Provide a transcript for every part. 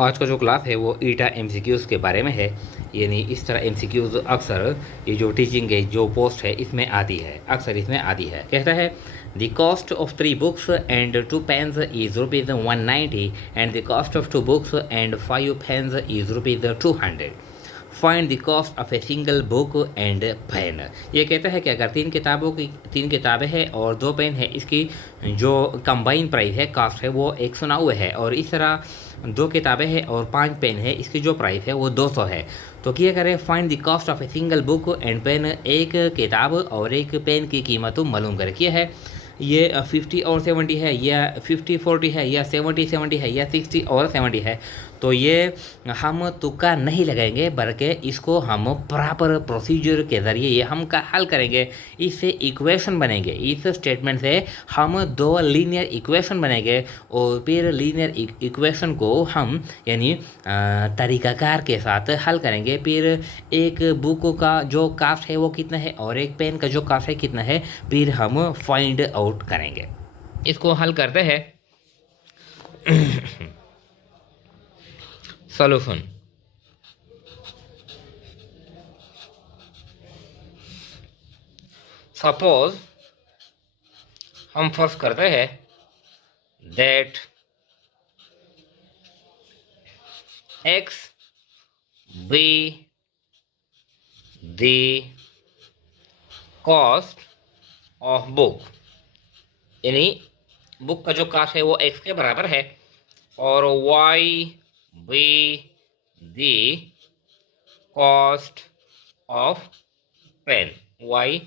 आज का जो क्लास है वो ईटा एमसीक्यूज़ के बारे में है। यानी इस तरह एमसीक्यूज़ अक्सर ये जो टीचिंग है जो पोस्ट है इसमें आती है, अक्सर इसमें आती है। कहता है the cost of 3 books and 2 pens is ₹190 and the cost of 2 books and 5 pens is ₹200। Find the cost of a single book and pen. ये कहता है कि अगर 3 किताबें हैं और 2 पेन है, इसकी जो कंबाइन प्राइस है, कॉस्ट है, वो 190 है। और इस तरह 2 किताबें हैं और 5 पेन है, इसकी जो प्राइस है वो 200 है। तो क्या करें, find the cost of a single book and pen. एक किताब और एक पेन की कीमत मालूम करें। क्या है ये 50 और 70 है, या 50-40 है, या 70-70 है, या 60 और 70 है। तो ये हम तुक्का नहीं लगाएंगे, बल्कि इसको हम प्रॉपर प्रोसीजर के ज़रिए ये हम का हल करेंगे। इससे इक्वेशन बनेंगे, इस स्टेटमेंट से हम 2 लीनियर इक्वेशन बनेंगे और फिर लीनियर इक्वेशन को हम यानी तरीक़ाकार के साथ हल करेंगे। फिर एक बुक का जो कास्ट है वो कितना है और एक पेन का जो कास्ट है कितना है, फिर हम फाइंड आउट करेंगे। इसको हल करते हैं। सॉल्यूशन। सपोज हम फर्स्ट करते हैं that x B the cost of book, यानी बुक का जो कास्ट है वो एक्स के बराबर है, और y be the cost of pen, y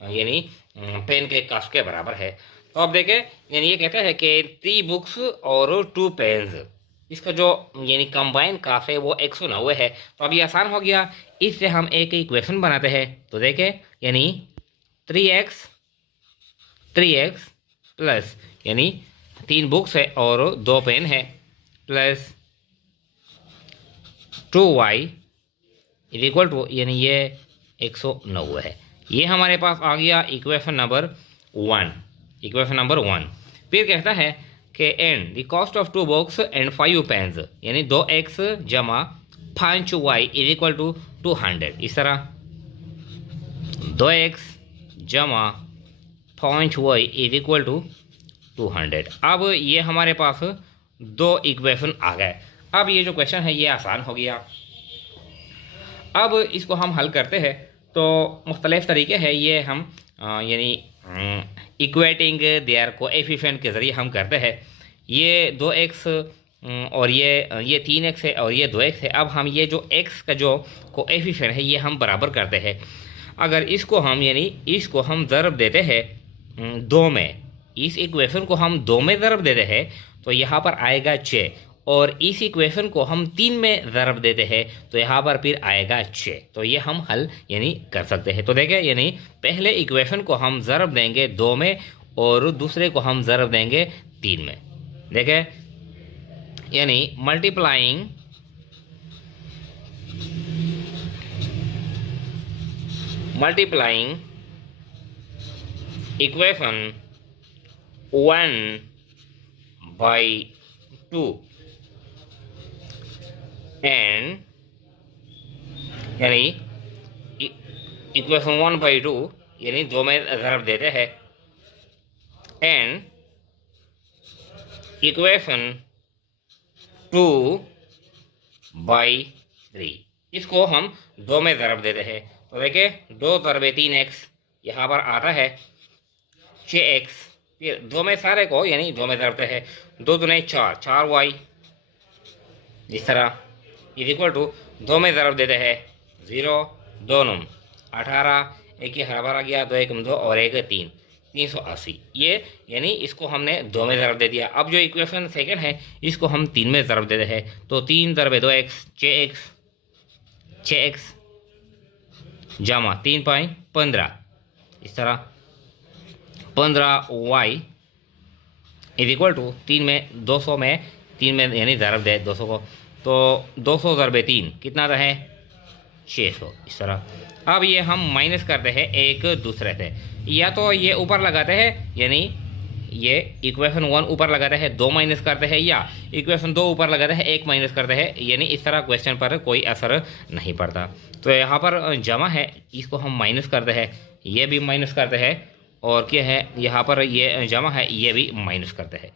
यानी पेन के कास्ट के बराबर है। तो अब देखें, यानी ये कहता है कि 3 बुक्स और 2 पेन्स, इसका जो यानी कंबाइन कास्ट है वो 190 है। तो अब ये आसान हो गया, इससे हम एक इक्वेशन बनाते हैं। तो देखें, यानी 3x प्लस यानी 3 बुक्स है और 2 पेन है, plus 2y is equal to, यानी ये 190 है। ये हमारे पास आ गया इक्वेशन नंबर 1। फिर कहता है कि and the cost of 2 books and 5 pens, यानी 2x जमा 5y इज इक्वल टू 200। इस तरह 2x जमा 5y इज इक्वल टू 200। अब ये हमारे पास 2 इक्वेशन आ गए। अब ये जो क्वेश्चन है ये आसान हो गया। अब इसको हम हल करते हैं। तो मुख्तलिफ तरीके हैं, ये हम यानी इक्वेटिंग देयर कोएफिशिएंट के ज़रिए हम करते हैं। ये 2x और ये 3x है और ये 2x है। अब हम ये जो x का जो कोएफिशिएंट है ये हम बराबर करते हैं। अगर इसको हम यानी इसको हम ज़रब देते हैं 2 में, इस इक्वेशन को हम 2 में ज़रब देते हैं तो यहाँ पर आएगा 6, और इस इक्वेशन को हम 3 में ज़रब देते हैं तो यहाँ पर फिर आएगा 6। तो ये हम हल यानी कर सकते हैं। तो देखें, यानी पहले इक्वेशन को हम ज़रब देंगे 2 में और दूसरे को हम ज़रब देंगे 3 में। देखें, यानी मल्टीप्लाइंग इक्वेशन 1/2 एंड यानी इक्वेशन 1/2 यानी 2 में ज़रब देते हैं, एंड इक्वेशन 2/3 इसको हम 2 में ज़रब देते हैं। तो देखिए 2 ज़रबे 3x यहाँ पर आता है 6x, फिर 2 में सारे को यानी 2 में ज़रबते हैं, 2 दूने 4, 4y इस तरह इज इक्वल टू 2 में ज़रब देते हैं 0, 2 9 18, एक ही हरा भरा गया, 2 1 2 और 1 3, 380। ये यानी इसको हमने 2 में ज़रब दे दिया। अब जो इक्वेशन सेकंड है इसको हम 3 में ज़रब देते हैं। तो 3 ज़रबे 2x 6x जमा 3 पाई 15, इस तरह 15y इज इक्वल टू 3 में 200 में 3 में यानी ज़रब दे 200 को, तो 200 ज़रबे 3 कितना आता है 600। इस तरह अब ये हम माइनस करते हैं एक दूसरे से, या तो ये ऊपर लगाते हैं यानी ये इक्वेशन 1 ऊपर लगाते हैं 2 माइनस करते हैं, या इक्वेशन 2 ऊपर लगाते हैं 1 माइनस करते हैं, यानी इस तरह क्वेश्चन पर कोई असर नहीं पड़ता। तो यहाँ पर जमा है, इसको हम माइनस करते हैं, ये भी माइनस करते हैं, और क्या है यहाँ पर ये जमा है, ये भी माइनस करते हैं।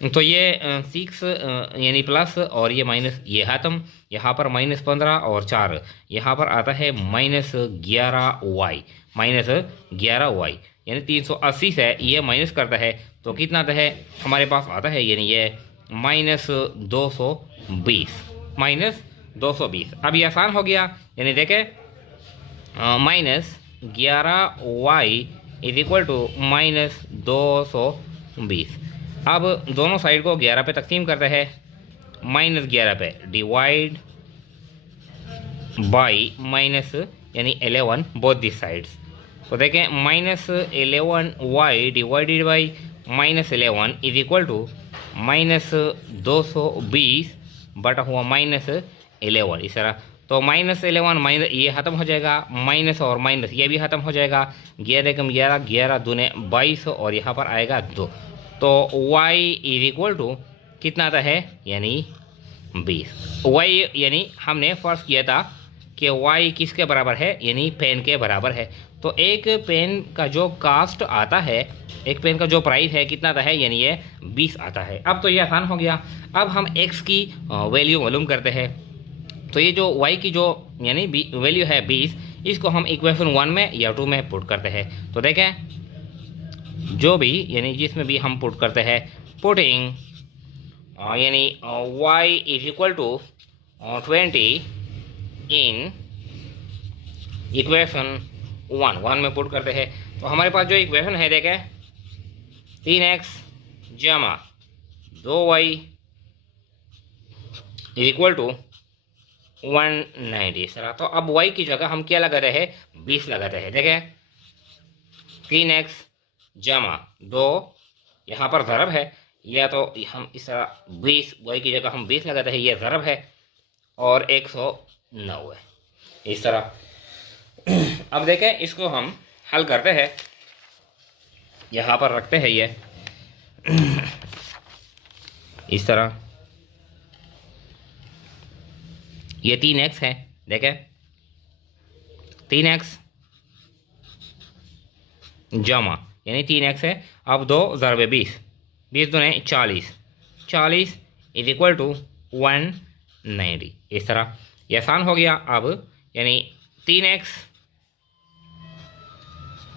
तो ये 6 यानी प्लस और ये माइनस, ये खत्म, यहाँ पर -15 और 4, यहाँ पर आता है -11y, -11y यानी 380 से ये माइनस करता है तो कितना आता है हमारे पास आता है, यानी ये -220। अब ये आसान हो गया, यानी देखें -11y इज इक्वल टू -220। अब दोनों साइड को 11 पे तकसीम करते हैं, -11 पे डिवाइड बाई माइनस यानी 11 बोथ दिस साइड्स। तो देखें -11y divided by -11 is equal to -220 बटा हुआ -11, इस तरह। तो -11 माइनस ये ख़त्म हो जाएगा, माइनस और माइनस ये भी ख़त्म हो जाएगा, 11 कम 11, 11 दूने 22 और यहाँ पर आएगा 2। तो y इज इक्वल टू कितना आता है, यानी 20। y यानी हमने फर्ज किया था कि y किसके बराबर है, यानी पेन के बराबर है। तो एक पेन का जो कास्ट आता है, एक पेन का जो प्राइस है कितना आता है, यानी ये 20 आता है। अब तो ये आसान हो गया। अब हम x की वैल्यू मालूम करते हैं। तो ये जो y की जो यानी वैल्यू है 20, इसको हम इक्वेशन 1 में या 2 में पुट करते हैं। तो देखें जो भी यानी जिसमें भी हम पुट करते हैं, पुटिंग यानी y is equal to 20 in equation 1 में पुट करते हैं। तो हमारे पास जो इक्वेशन है देखें 3x जमा 2y is equal to 190 sir. तो अब y की जगह हम क्या लगाते हैं, 20 लगाते हैं। देखें 3x जमा 2, यहाँ पर ज़रब है, या तो हम इस तरह 20 y की जगह हम 20 लगाते हैं, ये ज़रब है, और 109 है, इस तरह। अब देखें इसको हम हल करते हैं, यहाँ पर रखते हैं ये इस तरह, ये 3x है। देखें 3x जमा यानी 3x है, अब 2 ज़रबे 20, 20 दूने 40, 40 इज इक्वल टू 190, इस तरह। ये आसान हो गया। अब यानी 3x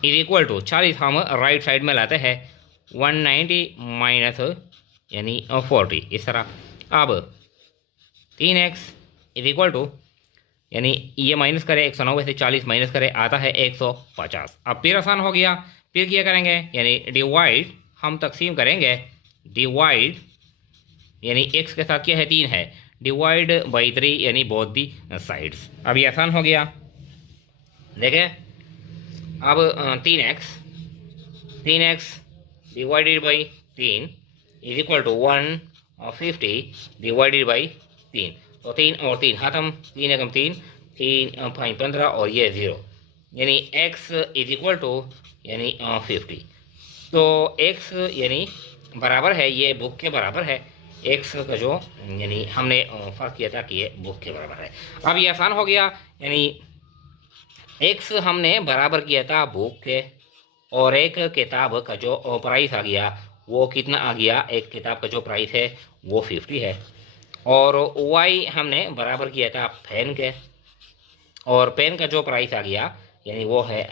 इज इक्वल टू 40 हम राइट साइड में लाते हैं, 190 माइनस यानी 40, इस तरह। अब 3x इज इक्वल टू यानी ये माइनस करे 190 से 40 माइनस करे आता है 150। अब फिर आसान हो गया, फिर क्या करेंगे, यानी डिवाइड हम तकसीम करेंगे, डिवाइड यानी x के साथ क्या है 3 है, डिवाइड बाई 3 यानी बोथ दी साइड्स। अब ये आसान हो गया। देखें अब 3x divided by 3 is equal to 150 divided by 3। तो 3 और 3 खत्म, 3 एकम 3, 3 5 15 और ये 0, यानी x इज इक्वल टू यानी 50। तो x यानी बराबर है, ये बुक के बराबर है, x का जो यानी हमने फर्क किया था कि ये बुक के बराबर है। अब ये आसान हो गया, यानी x हमने बराबर किया था बुक के, और एक किताब का जो प्राइस आ गया वो कितना आ गया, एक किताब का जो प्राइस है वो 50 है, और y हमने बराबर किया था पेन के, और पेन का जो प्राइस आ गया यानी वो है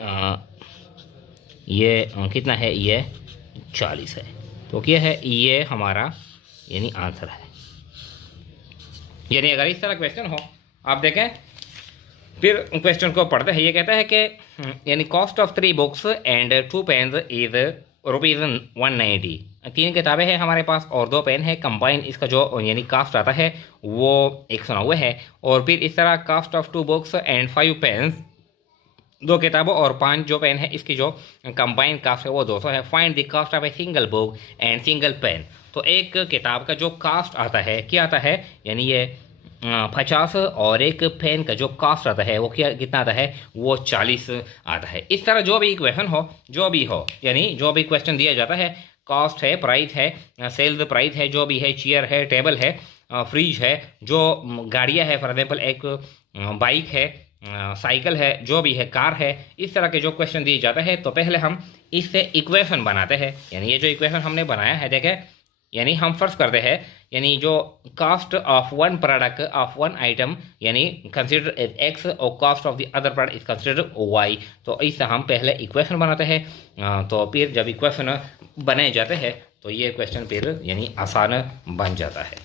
ये कितना है, ये 40 है। तो क्या है, ये हमारा यानी आंसर है। यानी अगर इस तरह क्वेश्चन हो, आप देखें फिर क्वेश्चन को पढ़ते हैं। ये कहता है कि यानी cost of 3 books and 2 pens is ₹190। 3 किताबें हैं हमारे पास और 2 पेन है, कंबाइन इसका जो यानी कास्ट आता है वो 190 है। और फिर इस तरह cost of 2 books and 5 pens, 2 किताबों और 5 जो पेन है इसकी जो कंबाइन कास्ट है वो 200 है। Find the cost of a single book and single pen. तो एक किताब का जो कास्ट आता है क्या आता है, यानी ये 50, और एक पेन का जो कास्ट आता है वो क्या कितना आता है, वो 40 आता है। इस तरह जो भी इक्वेशन हो, जो भी हो, यानी जो भी क्वेश्चन दिया जाता है कॉस्ट है, प्राइस है, सेल्स प्राइस है, जो भी है, चेयर है, टेबल है, फ्रिज है, जो गाड़ियाँ है, फॉर एग्जाम्पल एक बाइक है, साइकिल है, जो भी है, कार है, इस तरह के जो क्वेश्चन दिए जाते हैं तो पहले हम इससे इक्वेशन बनाते हैं। यानी ये जो इक्वेशन हमने बनाया है देखें, यानी हम फर्स्ट करते हैं, यानी जो cost of one product of one item यानी कंसिडर एज एक्स और cost of the other product is consider y. तो इससे हम पहले इक्वेशन बनाते हैं, तो फिर जब इक्वेशन बने जाते हैं तो ये क्वेश्चन फिर यानी आसान बन जाता है।